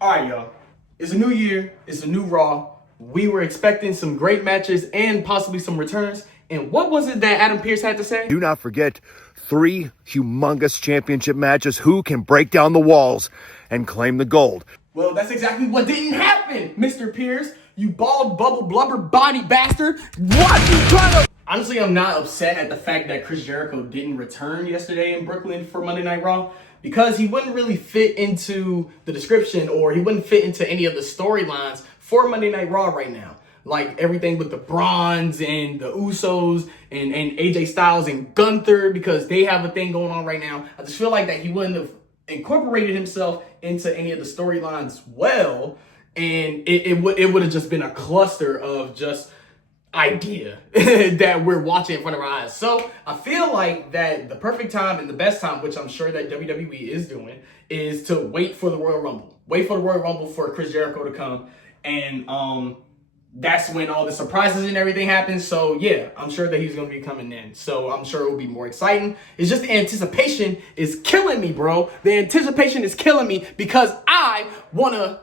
All right, y'all. It's a new year. It's a new Raw. We were expecting some great matches and possibly some returns. And what was it that Adam Pearce had to say? Do not forget 3 humongous championship matches. Who can break down the walls and claim the gold? Well, that's exactly what didn't happen, Mr. Pierce. You bald, bubble, blubber, body bastard. What you trying to... Honestly, I'm not upset at the fact that Chris Jericho didn't return yesterday in Brooklyn for Monday Night Raw, because he wouldn't really fit into the description, or he wouldn't fit into any of the storylines for Monday Night Raw right now. Like everything with the Bronze and the Usos and AJ Styles and Gunther, because they have a thing going on right now. I just feel like that he wouldn't have incorporated himself into any of the storylines well, and it would have just been a cluster of just idea that we're watching in front of our eyes. So I feel like that the perfect time and the best time, which I'm sure that WWE is doing, is to wait for the Royal Rumble. Wait for the Royal Rumble for Chris Jericho to come, and that's when all the surprises and everything happens. So yeah, I'm sure that he's going to be coming in. So I'm sure it will be more exciting. It's just the anticipation is killing me, bro. The anticipation is killing me because I want to...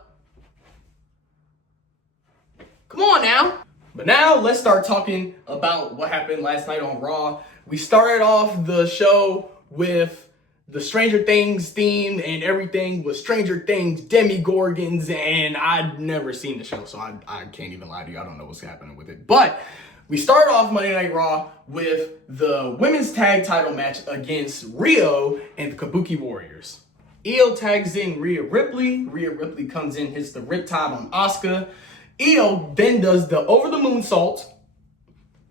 Come on now. But now let's start talking about what happened last night on Raw. We started off the show with the Stranger Things theme, and everything was Stranger Things, Demigorgons, and I'd never seen the show, so I can't even lie to you. I don't know what's happening with it. But we started off Monday Night Raw with the women's tag title match against Rio and the Kabuki Warriors. Io tags in Rhea Ripley. Rhea Ripley comes in, hits the Riptide on Asuka. Io then does the over the moonsault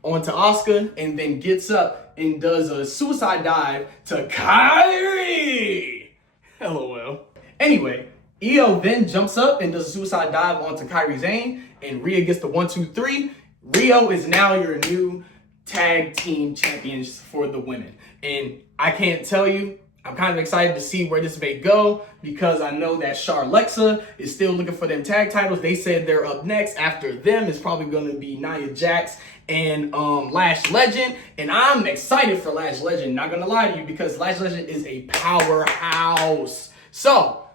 onto Asuka, and then gets up and does a suicide dive to Kyrie. LOL. Anyway, Io then jumps up and does a suicide dive onto Kyrie Sane, and Rhea gets the 1, 2, 3. Rio is now your new tag team champions for the women. And I can't tell you, I'm kind of excited to see where this may go, because I know that Charlexa is still looking for them tag titles. They said they're up next. After them is probably going to be Nia Jax and Lash Legend. And I'm excited for Lash Legend, not going to lie to you, because Lash Legend is a powerhouse. So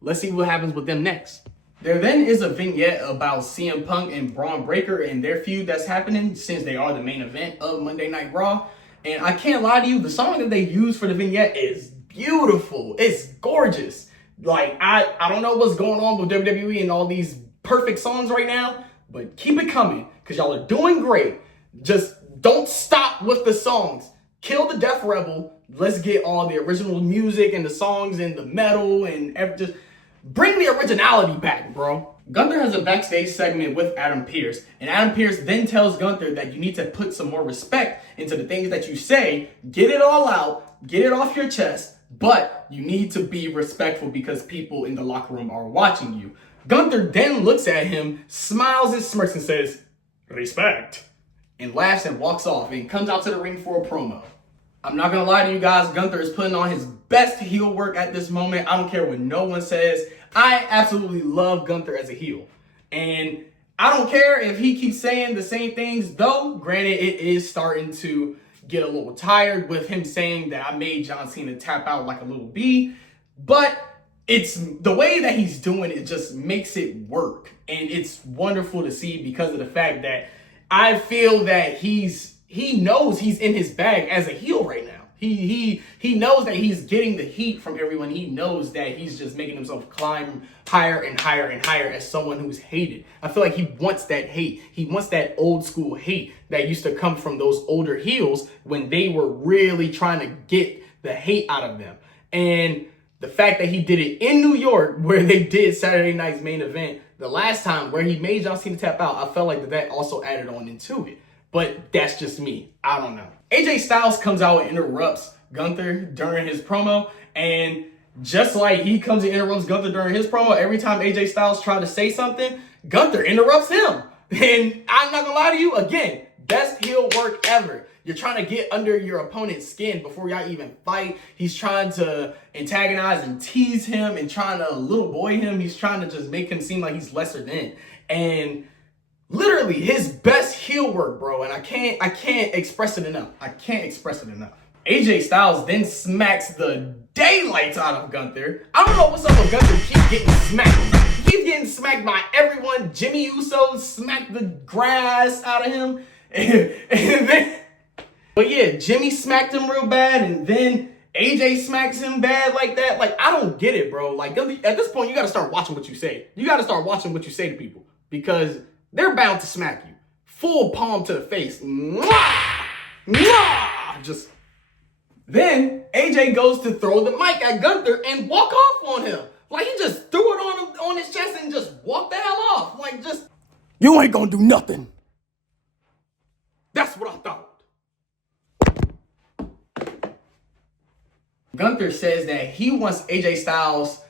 let's see what happens with them next. There then is a vignette about CM Punk and Braun Breaker and their feud that's happening, since they are the main event of Monday Night Raw. And I can't lie to you, the song that they use for the vignette is beautiful. It's gorgeous. Like, I don't know what's going on with WWE and all these perfect songs right now, but keep it coming, because y'all are doing great. Just don't stop with the songs. Kill the Death Rebel. Let's get all the original music and the songs and the metal and just bring the originality back, bro. Gunther has a backstage segment with Adam Pearce, and Adam Pearce then tells Gunther that you need to put some more respect into the things that you say, get it all out, get it off your chest, but you need to be respectful because people in the locker room are watching you. Gunther then looks at him, smiles and smirks and says, respect, and laughs and walks off and comes out to the ring for a promo. I'm not going to lie to you guys, Gunther is putting on his best heel work at this moment. I don't care what no one says. I absolutely love Gunther as a heel. And I don't care if he keeps saying the same things, though, granted, it is starting to get a little tired with him saying that I made John Cena tap out like a little bee. But it's the way that he's doing it just makes it work. And it's wonderful to see, because of the fact that I feel that he knows he's in his bag as a heel right now. He knows that he's getting the heat from everyone. He knows that he's just making himself climb higher and higher and higher as someone who's hated. I feel like he wants that hate. He wants that old school hate that used to come from those older heels when they were really trying to get the hate out of them. And the fact that he did it in New York, where they did Saturday night's main event the last time, where he made John Cena tap out, I felt like that also added on into it. But that's just me. I don't know. AJ Styles comes out and interrupts Gunther during his promo. And just like he comes and interrupts Gunther during his promo, every time AJ Styles tries to say something, Gunther interrupts him. And I'm not going to lie to you, again, best heel work ever. You're trying to get under your opponent's skin before y'all even fight. He's trying to antagonize and tease him and trying to little boy him. He's trying to just make him seem like he's lesser than. And literally his best heel work, bro. And I can't express it enough. I can't express it enough. AJ Styles then smacks the daylights out of Gunther. I don't know what's up with Gunther keep getting smacked. He keeps getting smacked by everyone. Jimmy Uso smacked the grass out of him. But yeah, Jimmy smacked him real bad, and then AJ smacks him bad like that. Like, I don't get it, bro. Like, at this point, you got to start watching what you say. You got to start watching what you say to people, because they're bound to smack you. Full palm to the face. Mwah! Mwah! Just... Then AJ goes to throw the mic at Gunther and walk off on him. Like, he just threw it on him, on his chest, and just walked the hell off. Like, just, you ain't gonna do nothing. That's what I thought. Gunther says that he wants AJ Styles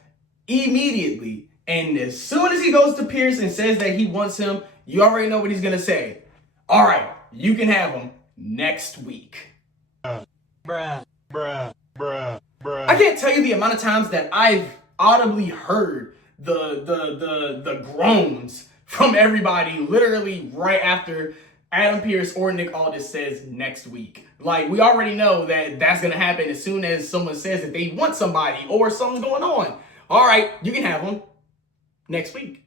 immediately. And as soon as he goes to Pierce and says that he wants him, you already know what he's gonna say. All right, you can have him next week. I can't tell you the amount of times that I've audibly heard the groans from everybody literally right after Adam Pearce or Nick Aldis says next week. Like, we already know that that's going to happen as soon as someone says that they want somebody or something's going on. All right, you can have them next week.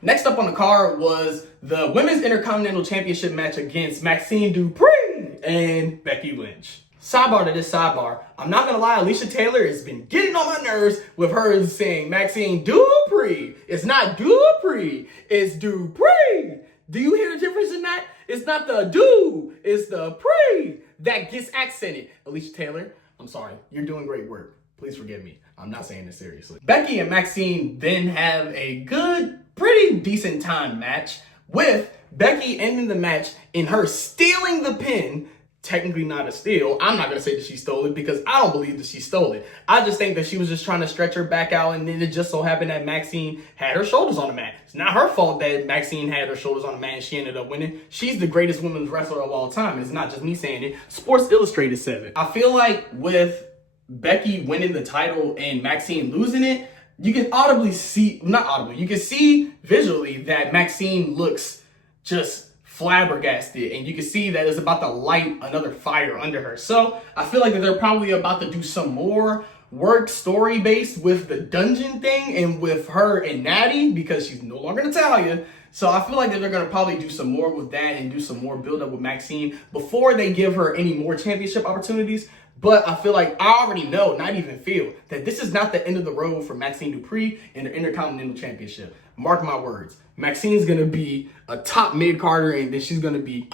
Next up on the card was the Women's Intercontinental Championship match against Maxine Dupree and Becky Lynch. Sidebar to this sidebar, I'm not gonna lie, Alicia Taylor has been getting on my nerves with her saying Maxine Dupree. It's not Dupree, it's Dupree. Do you hear the difference in that? It's not the do, it's the pre that gets accented. Alicia Taylor, I'm sorry, you're doing great work. Please forgive me. I'm not saying this seriously. Becky and Maxine then have a good, pretty decent time match, with Becky ending the match in her stealing the pin. Technically not a steal. I'm not going to say that she stole it, because I don't believe that she stole it. I just think that she was just trying to stretch her back out, and then it just so happened that Maxine had her shoulders on the mat. It's not her fault that Maxine had her shoulders on the mat and she ended up winning. She's the greatest women's wrestler of all time. It's not just me saying it. Sports Illustrated said it. I feel like with Becky winning the title and Maxine losing it, you can audibly see, not audibly, you can see visually that Maxine looks just flabbergasted, and you can see that it's about to light another fire under her. So I feel like that they're probably about to do some more work story based with the dungeon thing and with her and Natty, because she's no longer Natalia. So I feel like that they're going to probably do some more with that and do some more build up with Maxine before they give her any more championship opportunities. But I feel like I already know, not even feel, that this is not the end of the road for Maxine Dupree and the Intercontinental Championship. Mark my words. Maxine's going to be a top mid-carder, and then she's going to be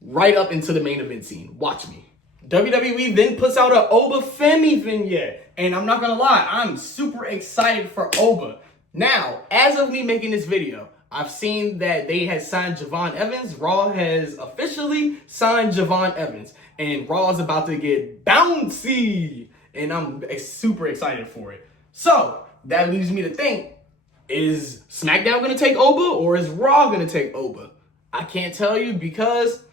right up into the main event scene. Watch me. WWE then puts out an Oba Femi vignette. And I'm not going to lie, I'm super excited for Oba. Now, as of me making this video, I've seen that they had signed Javon Evans. Raw has officially signed Javon Evans. And Raw is about to get bouncy. And I'm super excited for it. So, that leaves me to think, is SmackDown going to take Oba, or is Raw going to take Oba? I can't tell you, because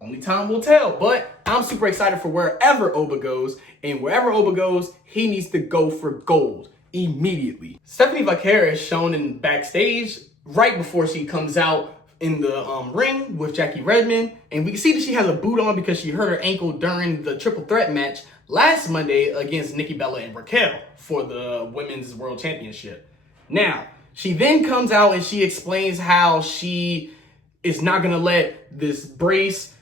only time will tell. But I'm super excited for wherever Oba goes. And wherever Oba goes, he needs to go for gold immediately. Stephanie Vaquera is shown in backstage right before she comes out in the ring with Jackie Redmond, and we can see that she has a boot on because she hurt her ankle during the triple threat match last Monday against Nikki Bella and Raquel for the Women's World Championship. Now, she then comes out and she explains how she is not going to let this brace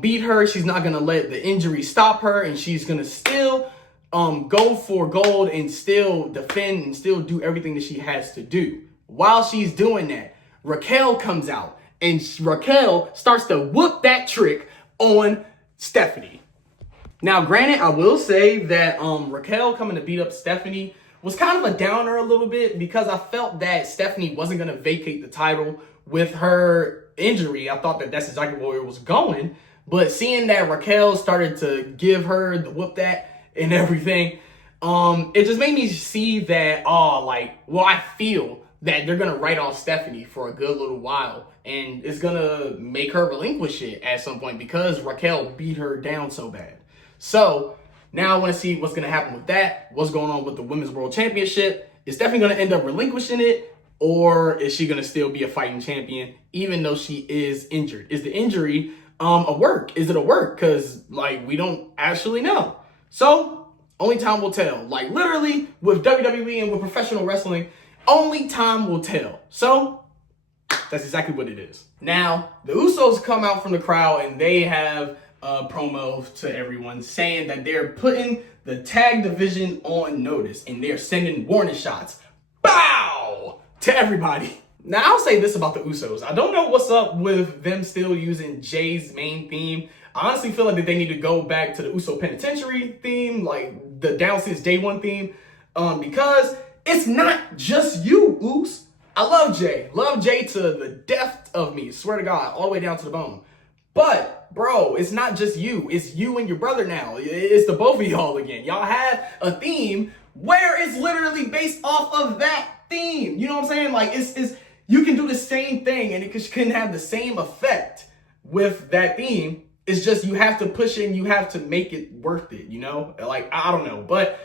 beat her. She's not going to let the injury stop her, and she's going to still go for gold and still defend and still do everything that she has to do. While she's doing that, Raquel comes out, and Raquel starts to whoop that trick on Stephanie. Now, granted, I will say that Raquel coming to beat up Stephanie was kind of a downer a little bit, because I felt that Stephanie wasn't going to vacate the title with her injury. I thought that that's exactly where it was going. But seeing that Raquel started to give her the whoop that and everything, it just made me see that, I feel that they're going to write off Stephanie for a good little while. And it's going to make her relinquish it at some point, because Raquel beat her down so bad. So now I want to see what's going to happen with that. What's going on with the Women's World Championship? Is Stephanie going to end up relinquishing it? Or is she going to still be a fighting champion, even though she is injured? Is the injury a work? Is it a work? Because, like, we don't actually know. So, only time will tell. Like, literally, with WWE and with professional wrestling, only time will tell. So, that's exactly what it is. Now, the Usos come out from the crowd and they have a promo to everyone saying that they're putting the tag division on notice and they're sending warning shots. Bow! To everybody. Now, I'll say this about the Usos. I don't know what's up with them still using Jay's main theme. I honestly feel like that they need to go back to the Uso Penitentiary theme, like the Down Since Day One theme, because it's not just you, Us. I love Jay. Love Jay to the depth of me. Swear to God, all the way down to the bone. But, bro, it's not just you. It's you and your brother now. It's the both of y'all again. Y'all have a theme where it's literally based off of that theme. You know what I'm saying? Like, it's you can do the same thing and it can have the same effect with that theme. It's just you have to push it and you have to make it worth it, you know? Like, I don't know. But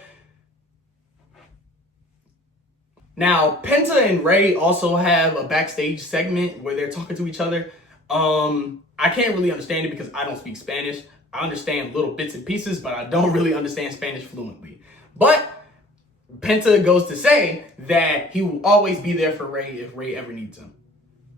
now, Penta and Ray also have a backstage segment where they're talking to each other. I can't really understand it because I don't speak Spanish. I understand little bits and pieces, but I don't really understand Spanish fluently. But Penta goes to say that he will always be there for Ray if Ray ever needs him.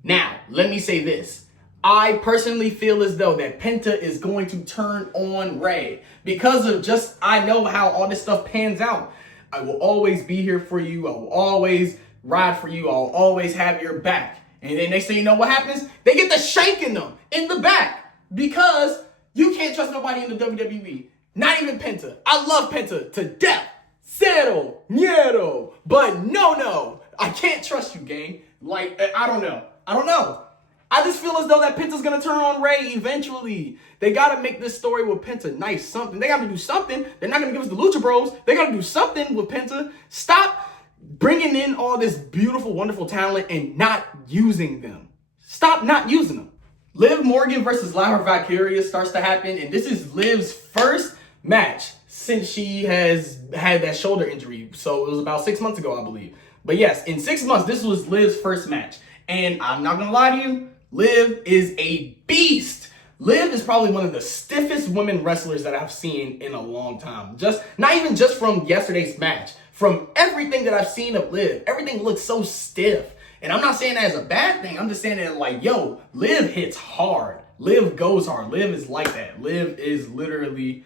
Now, let me say this. I personally feel as though that Penta is going to turn on Ray because of just, I know how all this stuff pans out. I will always be here for you. I will always ride for you. I'll always have your back. And then next thing you know what happens? They get the shanking them in the back because you can't trust nobody in the WWE. Not even Penta. I love Penta to death. Cero, miedo. But no. I can't trust you, gang. Like, I don't know. I just feel as though that Penta's going to turn on Ray eventually. They got to make this story with Penta nice, something. They got to do something. They're not going to give us the Lucha Bros. They got to do something with Penta. Stop bringing in all this beautiful, wonderful talent and not using them. Stop not using them. Liv Morgan versus Lyra Valkyria starts to happen, and this is Liv's first match since she has had that shoulder injury. So it was about 6 months ago, I believe. But yes, in 6 months, this was Liv's first match. And I'm not going to lie to you, Liv is a beast. Liv is probably one of the stiffest women wrestlers that I've seen in a long time. Just not even just from yesterday's match. From everything that I've seen of Liv, everything looks so stiff. And I'm not saying that as a bad thing. I'm just saying that like, yo, Liv hits hard. Liv goes hard. Liv is like that. Liv is literally,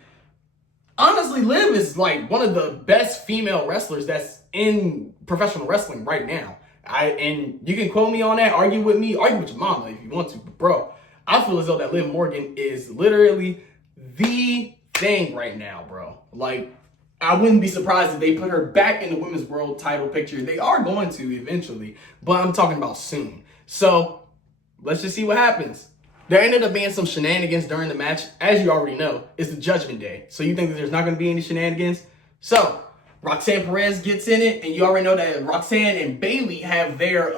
honestly, Liv is like one of the best female wrestlers that's in professional wrestling right now. And you can quote me on that, argue with me, argue with your mama if you want to. But bro, I feel as though that Liv Morgan is literally the thing right now, bro. Like, I wouldn't be surprised if they put her back in the women's world title picture. They are going to eventually, but I'm talking about soon. So let's just see what happens. There ended up being some shenanigans during the match. As you already know, it's the Judgment Day. So you think that there's not going to be any shenanigans? So Roxanne Perez gets in it, and you already know that Roxanne and Bayley have their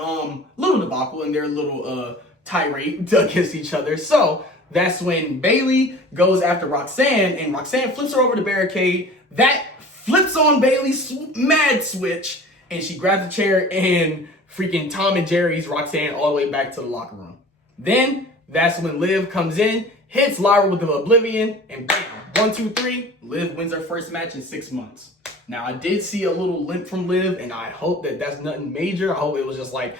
little debacle and their little tirade against each other. So that's when Bayley goes after Roxanne, and Roxanne flips her over the barricade. That flips on Bayley's mad switch, and she grabs a chair and freaking Tom and Jerry's Roxanne all the way back to the locker room. Then that's when Liv comes in, hits Lyra with the Oblivion, and bam, 1, 2, 3, Liv wins her first match in 6 months. Now, I did see a little limp from Liv, and I hope that that's nothing major. I hope it was just like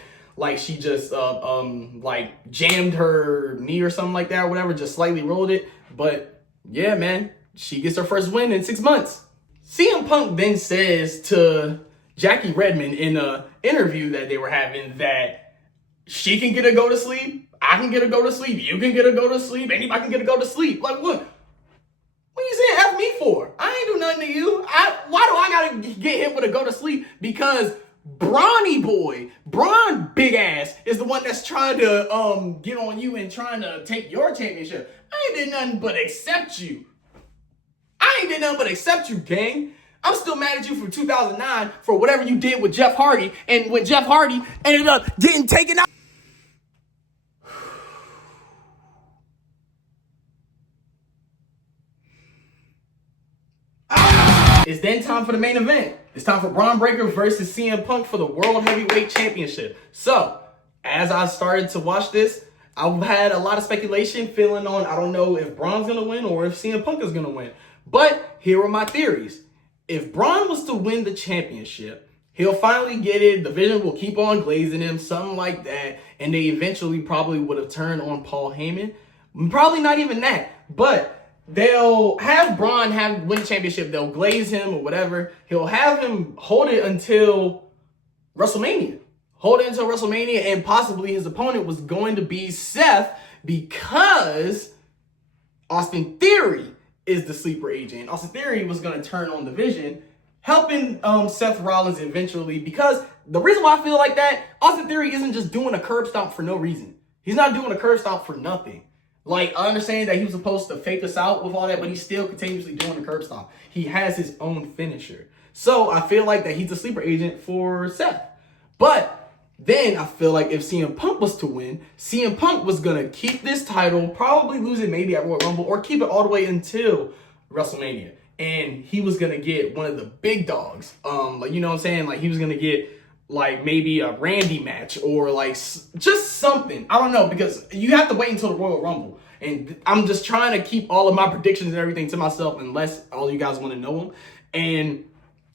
she just like jammed her knee or something like that or whatever, just slightly rolled it. But yeah, man, she gets her first win in 6 months. CM Punk then says to Jackie Redmond in an interview that they were having that she can get a go to sleep, I can get a go to sleep, you can get a go to sleep, anybody can get a go to sleep. Like, what? What are you saying F me for? I ain't do nothing to you. Why do I gotta get hit with a go to sleep? Because Brawny boy, Braun big ass, is the one that's trying to get on you and trying to take your championship. I ain't did nothing but accept you. Gang. I'm still mad at you from 2009 for whatever you did with Jeff Hardy, and when Jeff Hardy ended up getting taken out. It's then time for the main event. It's time for Braun Breaker versus CM Punk for the World Heavyweight Championship. So, as I started to watch this, I've had a lot of speculation feeling on, I don't know if Braun's going to win or if CM Punk is going to win. But here are my theories. If Braun was to win the championship, he'll finally get it. The Vision will keep on glazing him, something like that. And they eventually probably would have turned on Paul Heyman. Probably not even that. But they'll have Braun win the championship. They'll glaze him or whatever. He'll have him hold it until WrestleMania. Hold it until WrestleMania. And possibly his opponent was going to be Seth, because Austin Theory is the sleeper agent. Austin Theory was going to turn on the Vision, helping Seth Rollins eventually, because the reason why I feel like that, Austin Theory isn't just doing a curb stomp for no reason. He's not doing a curb stomp for nothing. Like, I understand that he was supposed to fake us out with all that, but he's still continuously doing the curb stomp. He has his own finisher. So I feel like that he's a sleeper agent for Seth. But then I feel like if CM Punk was to win, CM Punk was going to keep this title, probably lose it maybe at Royal Rumble, or keep it all the way until WrestleMania. And he was going to get one of the big dogs. Like, you know what I'm saying? Like, he was going to get like maybe a Randy match or like just something. I don't know, because you have to wait until the Royal Rumble. And I'm just trying to keep all of my predictions and everything to myself unless all you guys want to know them. And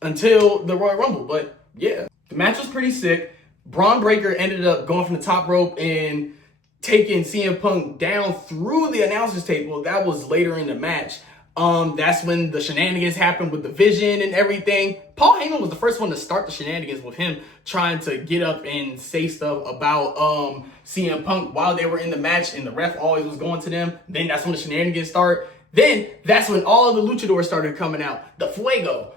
until the Royal Rumble. But yeah, the match was pretty sick. Braun Breaker ended up going from the top rope and taking CM Punk down through the announcer's table. That was later in the match. That's when the shenanigans happened with the Vision and everything. Paul Heyman was the first one to start the shenanigans with him trying to get up and say stuff about CM Punk while they were in the match, and the ref always was going to them. Then that's when the shenanigans start. Then that's when all of the luchadors started coming out. The Fuego.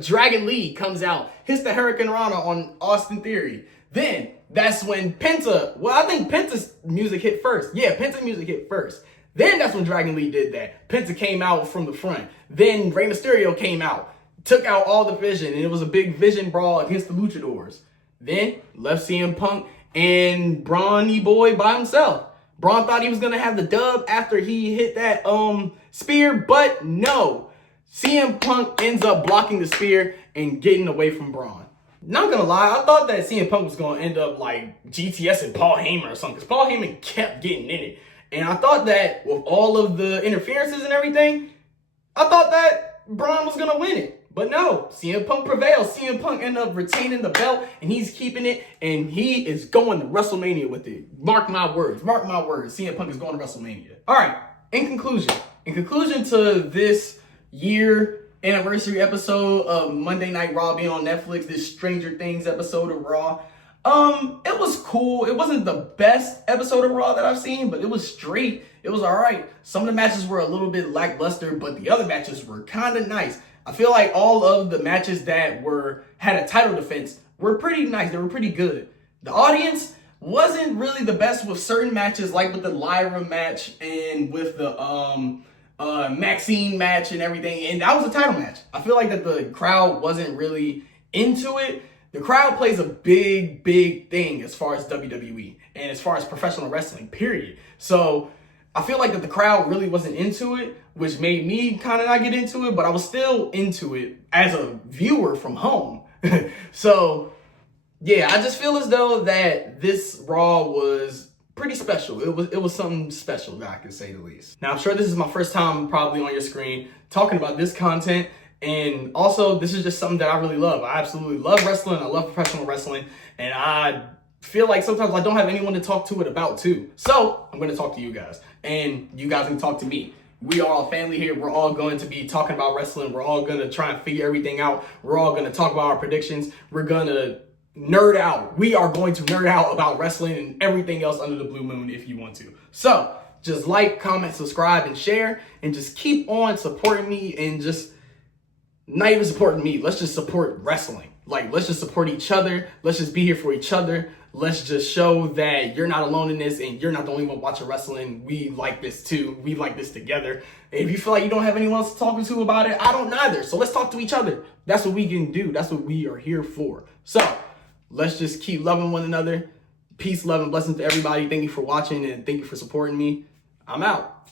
Dragon Lee comes out, hits the Hurricane Rana on Austin Theory. Then that's when Penta, I think Penta's music hit first. Yeah, Penta's music hit first. Then that's when Dragon Lee did that. Penta came out from the front. Then Rey Mysterio came out, took out all the Vision, and it was a big Vision brawl against the luchadors. Then left CM Punk and Brawny Boy by himself. Braun thought he was going to have the dub after he hit that spear, but no. CM Punk ends up blocking the spear and getting away from Braun. Not gonna lie, I thought that CM Punk was gonna end up like GTS and Paul Heyman or something, because Paul Heyman kept getting in it. And I thought that with all of the interferences and everything, I thought that Braun was gonna win it. But no, CM Punk prevails. CM Punk ended up retaining the belt, and he's keeping it, and he is going to WrestleMania with it. Mark my words. Mark my words. CM Punk is going to WrestleMania. All right, in conclusion to this year anniversary episode of Monday Night Raw being on Netflix, this Stranger Things episode of Raw, it was cool. It wasn't the best episode of Raw that I've seen, but it was straight. It was all right. Some of the matches were a little bit lackluster, but the other matches were kind of nice. I feel like all of the matches that had a title defense were pretty nice. They were pretty good. The audience wasn't really the best with certain matches, like with the Lyra match and with the Maxine match and everything. And that was a title match. I feel like that the crowd wasn't really into it. The crowd plays a big, big thing as far as WWE and as far as professional wrestling, period. So I feel like that the crowd really wasn't into it, which made me kind of not get into it, but I was still into it as a viewer from home. So yeah, I just feel as though that this Raw was pretty special. It was something special, that I can say the least. Now, I'm sure this is my first time probably on your screen talking about this content. And also, this is just something that I really love. I absolutely love wrestling. I love professional wrestling. And I feel like sometimes I don't have anyone to talk to it about too. So I'm going to talk to you guys. And you guys can talk to me. We are all family here. We're all going to be talking about wrestling. We're all going to try and figure everything out. We're all going to talk about our predictions. We're going to nerd out. We are going to nerd out about wrestling and everything else under the blue moon if you want to. So just like, comment, subscribe, and share. And just keep on supporting me, and just not even supporting me. Let's just support wrestling. Like, let's just support each other. Let's just be here for each other. Let's just show that you're not alone in this, and you're not the only one watching wrestling. We like this too. We like this together. And if you feel like you don't have anyone else to talk to about it, I don't either. So let's talk to each other. That's what we can do. That's what we are here for. So let's just keep loving one another. Peace, love, and blessings to everybody. Thank you for watching, and thank you for supporting me. I'm out.